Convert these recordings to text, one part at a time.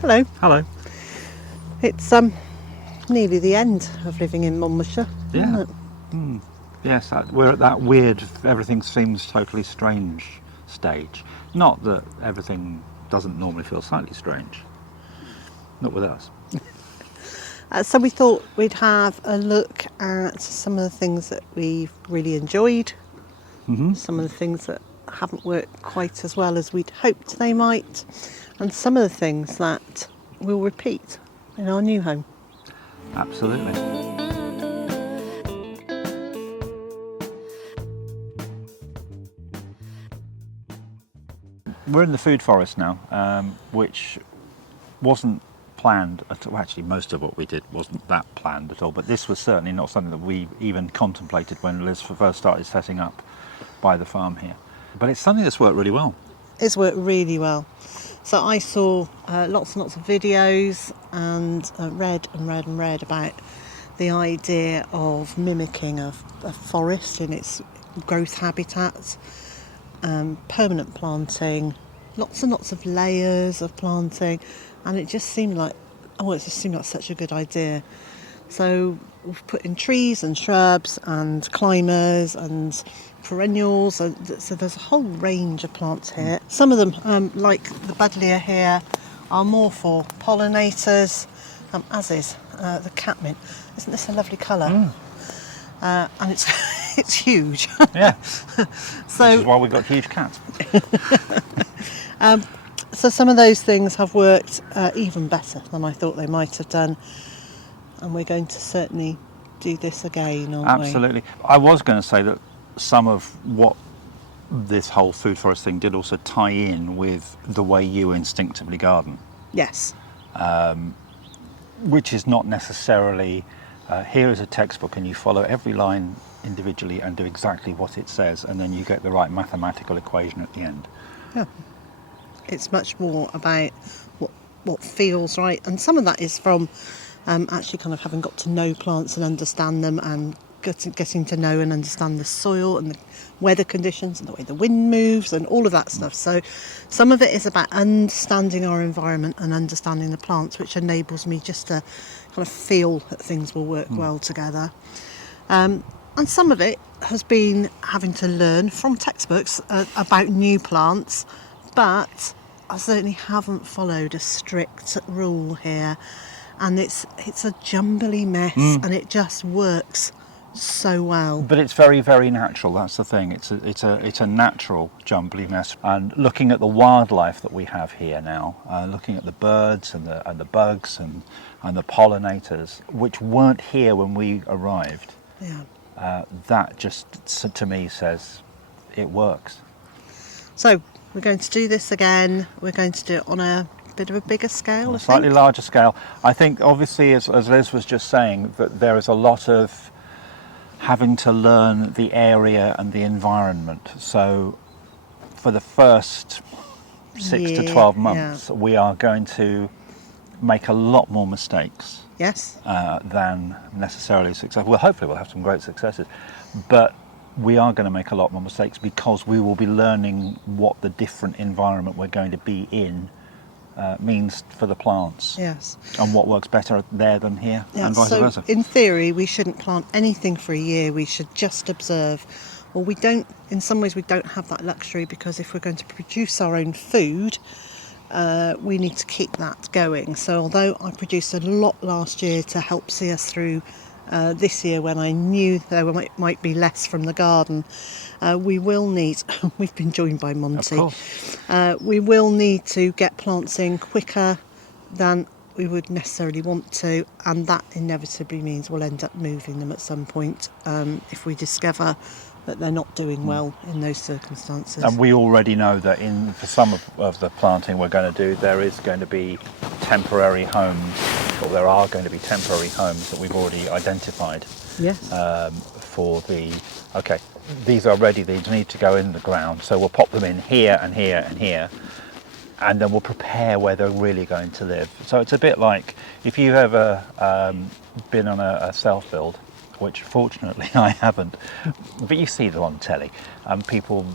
Hello. Hello. It's nearly the end of living in Monmouthshire, Yeah. isn't it? Yes, we're at that weird, everything seems totally strange stage. Not that everything doesn't normally feel slightly strange. Not with us. So we thought we'd have a look at some of the things that we've really enjoyed, some of the things that haven't worked quite as well as we'd hoped they might, and some of the things that we'll repeat in our new home. Absolutely. We're in the food forest now, which wasn't planned at all. Actually, most of what we did wasn't that planned at all, but this was certainly not something that we even contemplated when Liz first started setting up by the farm here. But it's something that's worked really well. It's worked really well. So I saw lots and lots of videos and read about the idea of mimicking a forest in its growth habitat, permanent planting, lots and lots of layers of planting, and it just seemed like such a good idea. So we've put in trees and shrubs and climbers and perennials, so there's a whole range of plants here. Some of them, like the buddleia here, are more for pollinators, as is the catmint. Isn't this a lovely colour? And it's huge. Yeah. So which is why we've got huge cats. So some of those things have worked even better than I thought they might have done, and we're going to certainly do this again, aren't we? Absolutely. I was going to say that some of what this whole food forest thing did also tie in with the way you instinctively garden. Yes. Which is not necessarily, here is a textbook and you follow every line individually and do exactly what it says, and then you get the right mathematical equation at the end. Yeah. It's much more about what feels right, and some of that is from actually kind of having got to know plants and understand them, and getting to know and understand the soil and the weather conditions and the way the wind moves and all of that stuff. So some of it is about understanding our environment and understanding the plants, which enables me just to kind of feel that things will work well together. And some of it has been having to learn from textbooks about new plants, but I certainly haven't followed a strict rule here, and it's a jumbly mess, and it just works so well. But it's very, very natural. That's the thing. It's a natural jumbly mess. And looking at the wildlife that we have here now, looking at the birds and the bugs and the pollinators, which weren't here when we arrived. Yeah. That just to me says it works. So we're going to do this again. We're going to do it on a bit of a bigger scale, On a slightly larger scale. I think obviously, as Liz was just saying, that there is a lot of having to learn the area and the environment. So for the first 6 to 12 months, we are going to make a lot more mistakes. Yes. Than necessarily success. Well, hopefully we'll have some great successes, but we are going to make a lot more mistakes because we will be learning what the different environment we're going to be in means for the plants. Yes. And what works better there than here, and vice versa. In theory, we shouldn't plant anything for a year. We should just observe. Well, we don't. In some ways, we don't have that luxury, because if we're going to produce our own food, we need to keep that going. So although I produced a lot last year to help see us through this year, when I knew there might be less from the garden, we will need, we've been joined by Monty, we will need to get plants in quicker than we would necessarily want to, and that inevitably means we'll end up moving them at some point if we discover that they're not doing well in those circumstances. And we already know that for some of the planting we're going to do, there is going to be temporary homes, or there are going to be temporary homes that we've already identified. Yes. These are ready, these need to go in the ground, so we'll pop them in here and here and here, and then we'll prepare where they're really going to live. So it's a bit like if you've ever been on a self-build, which fortunately I haven't, but you see them on telly, and people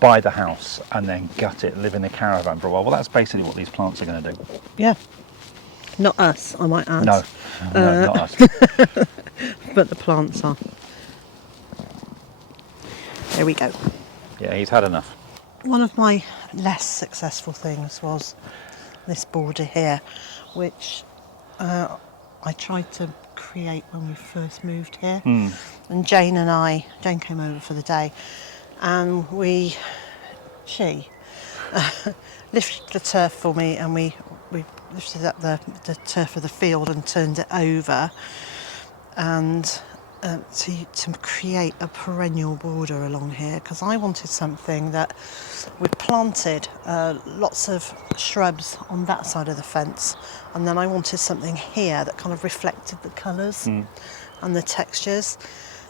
buy the house and then gut it, live in a caravan for a while. Well, that's basically what these plants are going to do. Yeah. Not us, I might add. No, not us. But the plants are. There we go. Yeah, he's had enough. One of my less successful things was this border here, which I tried to create when we first moved here. And Jane came over for the day, and she lifted the turf for me, and we lifted up the turf of the field and turned it over, and to create a perennial border along here, because I wanted something that we planted lots of shrubs on that side of the fence, and then I wanted something here that kind of reflected the colours and the textures.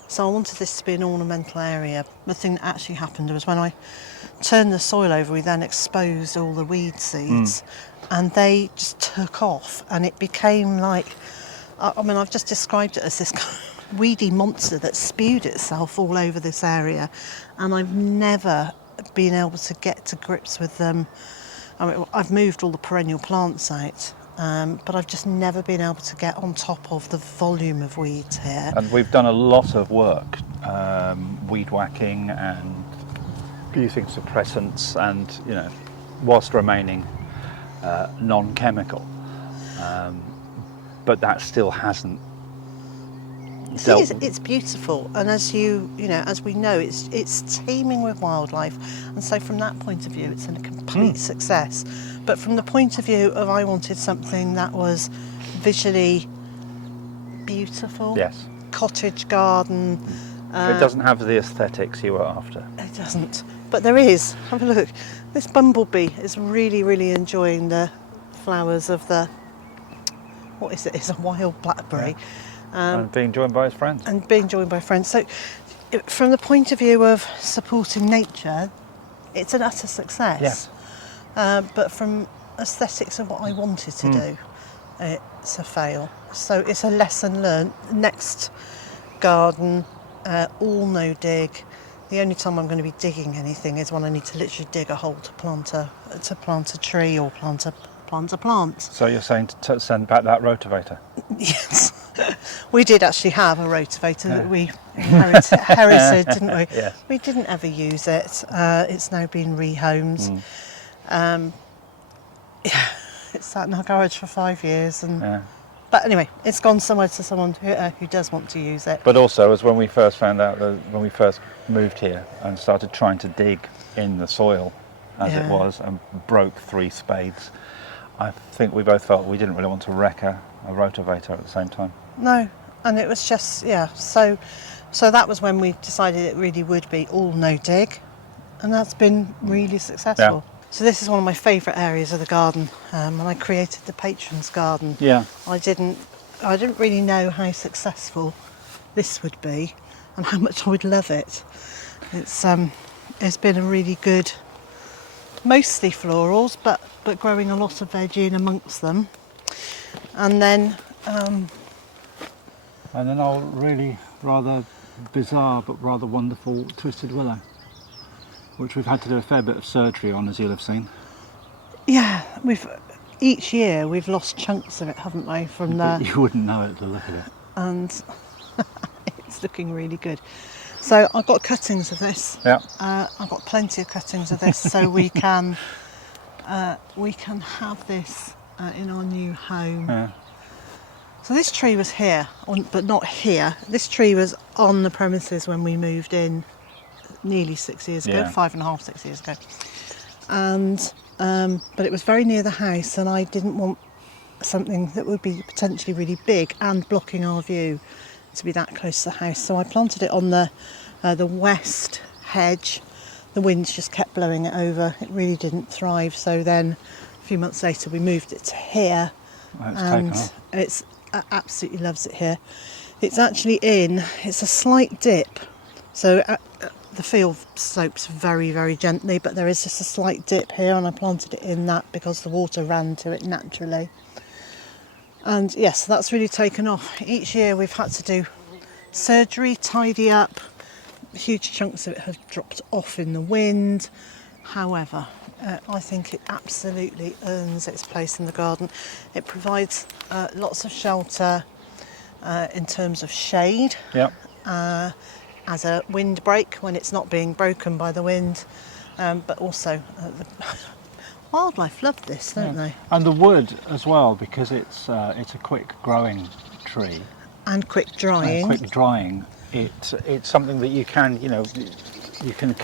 So I wanted this to be an ornamental area. The thing that actually happened was when I turned the soil over, we then exposed all the weed seeds, and they just took off, and it became like, I mean, I've just described it as this kind of weedy monster that spewed itself all over this area, and I've never been able to get to grips with them. I mean, I've moved all the perennial plants out, but I've just never been able to get on top of the volume of weeds here. And we've done a lot of work, weed whacking and using suppressants, and whilst remaining non-chemical, but that still hasn't. It's beautiful, and as we know, it's teeming with wildlife, and so from that point of view, it's a complete success. But from the point of view of I wanted something that was visually beautiful, Yes. cottage garden. It doesn't have the aesthetics you were after. It doesn't, but there is. Have a look. This bumblebee is really, really enjoying the flowers of the. What is it? It's a wild blackberry. Yeah. And being joined by his friends. And being joined by friends. So, from the point of view of supporting nature, it's an utter success. Yes. But from aesthetics of what I wanted to do, it's a fail. So it's a lesson learned. Next garden, all no dig. The only time I'm going to be digging anything is when I need to literally dig a hole to plant a tree or plant a plant. So you're saying to send back that rotavator? Yes. We did actually have a rotavator that we inherited, didn't we? Yes. We didn't ever use it. It's now been rehomed. It's sat in our garage for 5 years, but anyway, it's gone somewhere to someone who does want to use it. But also, as when we first found out when we first moved here and started trying to dig in the soil as it was and broke 3 spades, I think we both felt we didn't really want to wreck a rotavator at the same time. No, and it was just So that was when we decided it really would be all no dig, and that's been really successful. Yeah. So this is one of my favourite areas of the garden, and I created the patrons' garden. Yeah. I didn't really know how successful this would be, and how much I would love it. It's been a really good, mostly florals, but growing a lot of veg in amongst them, and then. And then our really rather bizarre but rather wonderful twisted willow, which we've had to do a fair bit of surgery on, as you'll have seen. Yeah, each year we've lost chunks of it, haven't we? From the. You wouldn't know it to look at it. And it's looking really good. So I've got cuttings of this. Yeah. I've got plenty of cuttings of this, so we can have this in our new home. Yeah. So this tree was here, but not here. This tree was on the premises when we moved in nearly 6 years ago, 5.5, 6 years ago. And but it was very near the house, and I didn't want something that would be potentially really big and blocking our view to be that close to the house. So I planted it on the west hedge. The winds just kept blowing it over. It really didn't thrive. So then a few months later we moved it to here, and it absolutely loves it here. It's actually it's a slight dip. So the field slopes very, very gently, but there is just a slight dip here, and I planted it in that because the water ran to it naturally. And yes, that's really taken off. Each year we've had to do surgery, tidy up, huge chunks of it have dropped off in the wind. However, I think it absolutely earns its place in the garden. It provides lots of shelter in terms of shade, Yeah. as a windbreak when it's not being broken by the wind, but also the wildlife love this, don't they? And the wood as well, because it's a quick growing tree And quick drying. and quick drying. It's something that you can, you can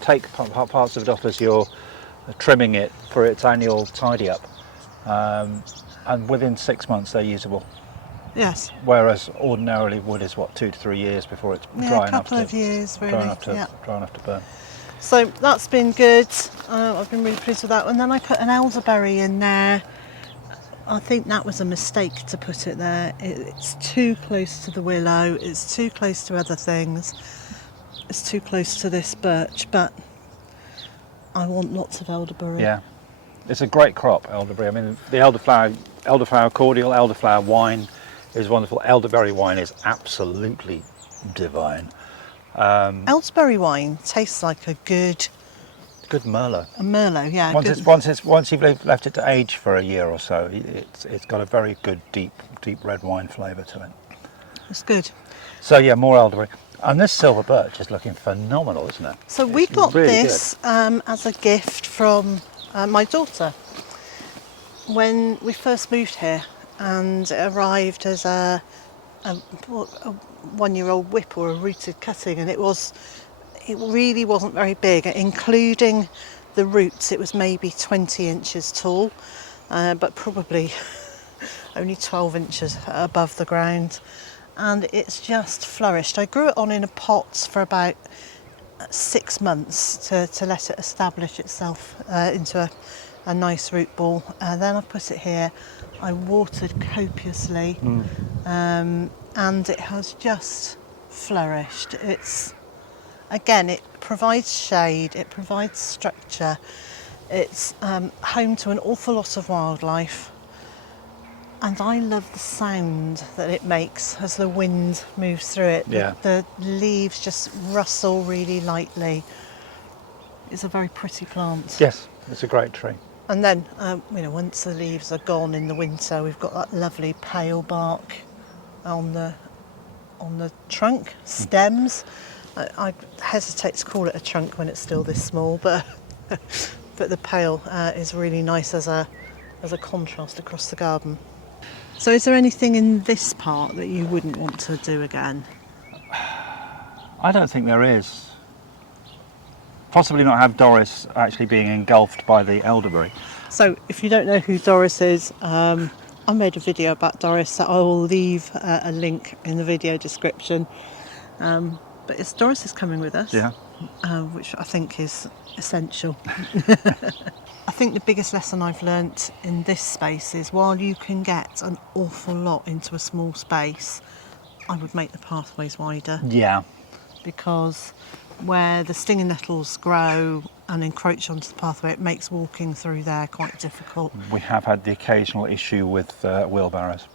take parts of it off as you're trimming it for its annual tidy up, and within 6 months they're usable. Yes. Whereas ordinarily wood is 2 to 3 years before it's Yeah, dry a enough couple of years really. dry enough to burn. So that's been good. I've been really pleased with that. And then I put an elderberry in there. I think that was a mistake to put it there. It's too close to the willow. It's too close to other things. It's too close to this birch, but I want lots of elderberry. Yeah, it's a great crop, elderberry. I mean, the elderflower cordial, elderflower wine is wonderful. Elderberry wine is absolutely divine. Elderberry wine tastes like a good Merlot. a Merlot, yeah. Once you've left it to age for a year or so, it's got a very good deep red wine flavour to it. It's good. So yeah, more elderberry. And this silver birch is looking phenomenal, isn't it? So we got really this as a gift from my daughter when we first moved here, and it arrived as a 1-year-old whip or a rooted cutting, and it really wasn't very big, including the roots. It was maybe 20 inches tall, but probably only 12 inches above the ground, and it's just flourished. I grew it on in a pot for about 6 months to let it establish itself into a nice root ball. Then I put it here. I watered copiously, and it has just flourished. It provides shade, it provides structure, it's home to an awful lot of wildlife, and I love the sound that it makes as the wind moves through it. Yeah. The leaves just rustle really lightly. It's a very pretty plant. Yes, it's a great tree. And then, once the leaves are gone in the winter, we've got that lovely pale bark on the trunk, stems. I hesitate to call it a trunk when it's still this small, but the pale is really nice as a contrast across the garden. So is there anything in this part that you wouldn't want to do again? I don't think there is. Possibly not have Doris actually being engulfed by the elderberry. So if you don't know who Doris is, I made a video about Doris that I will leave a link in the video description. But Doris is coming with us, Yeah. Which I think is essential. I think the biggest lesson I've learnt in this space is while you can get an awful lot into a small space, I would make the pathways wider. Yeah. Because where the stinging nettles grow and encroach onto the pathway, it makes walking through there quite difficult. We have had the occasional issue with wheelbarrows.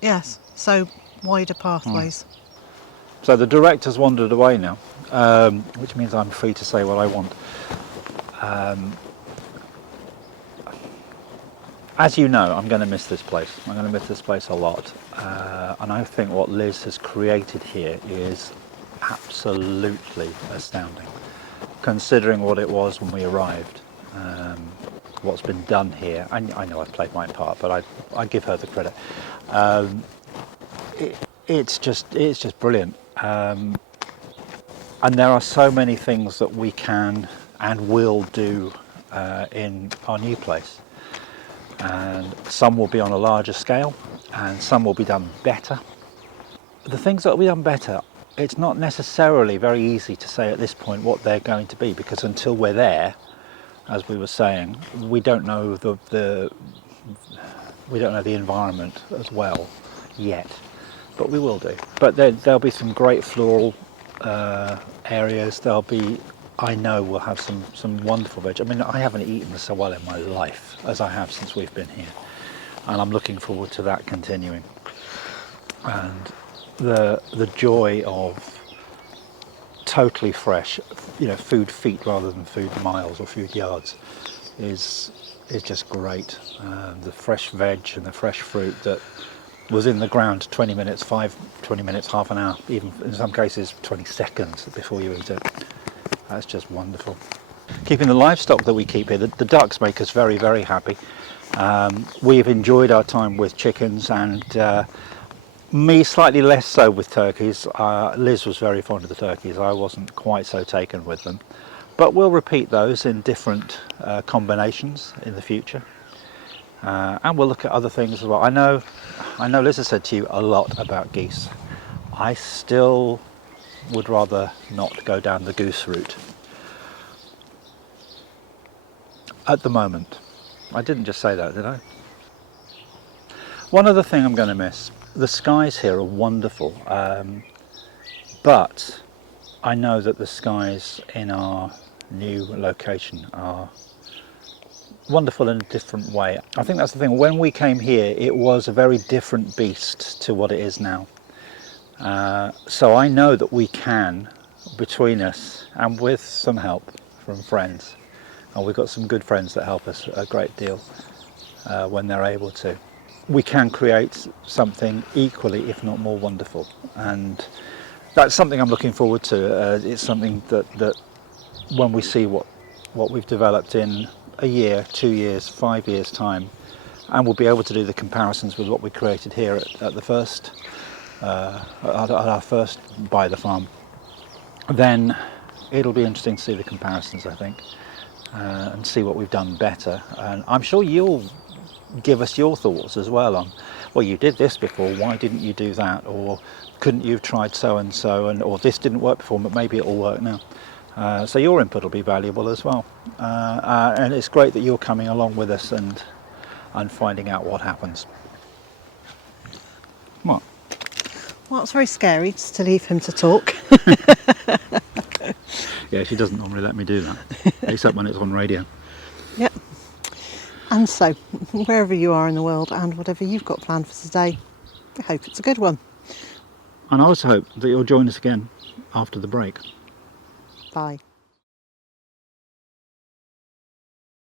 Yes, so wider pathways. So the director's wandered away now, which means I'm free to say what I want. As you know, I'm going to miss this place. I'm going to miss this place a lot. And I think what Liz has created here is absolutely astounding, considering what it was when we arrived. What's been done here, and I know I've played my part, but I give her the credit. It's just brilliant. And there are so many things that we can and will do in our new place. And some will be on a larger scale, and some will be done better. The things that will be done better, it's not necessarily very easy to say at this point what they're going to be, because until we're there, as we were saying, we don't know the environment as well yet, but we will do. But there'll be some great floral areas. I know we'll have some wonderful veg. I mean, I haven't eaten so well in my life as I have since we've been here, and I'm looking forward to that continuing. And the joy of totally fresh, food feet rather than food miles or food yards, is just great. The fresh veg and the fresh fruit that was in the ground 20 minutes, 20 minutes, half an hour, even in some cases 20 seconds before you eat it. That's just wonderful. Keeping the livestock that we keep here, the ducks make us very, very happy. We've enjoyed our time with chickens, and me slightly less so with turkeys. Liz was very fond of the turkeys. I wasn't quite so taken with them. But we'll repeat those in different combinations in the future. And we'll look at other things as well. I know Liz has said to you a lot about geese. I still would rather not go down the goose route at the moment. I didn't just say that, did I? One other thing I'm going to miss. The skies here are wonderful, but I know that the skies in our new location are wonderful in a different way. I think that's the thing. When we came here, it was a very different beast to what it is now. So I know that we can, between us and with some help from friends, and we've got some good friends that help us a great deal when they're able to, we can create something equally, if not more wonderful. And that's something I'm looking forward to. It's something that when we see what we've developed in a year, 2 years, 5 years time, and we'll be able to do the comparisons with what we created here at the first, at our first Byther farm, then it'll be interesting to see the comparisons, I think, and see what we've done better. And I'm sure you'll give us your thoughts as well on, well, you did this before, why didn't you do that, or couldn't you have tried so and so, or this didn't work before, but maybe it'll work now. So your input will be valuable as well, and it's great that you're coming along with us and finding out what happens. What? Well, it's very scary just to leave him to talk. Yeah, she doesn't normally let me do that, except when it's on radio. Yep. And so, wherever you are in the world and whatever you've got planned for today, I hope it's a good one. And I also hope that you'll join us again after the break. Bye.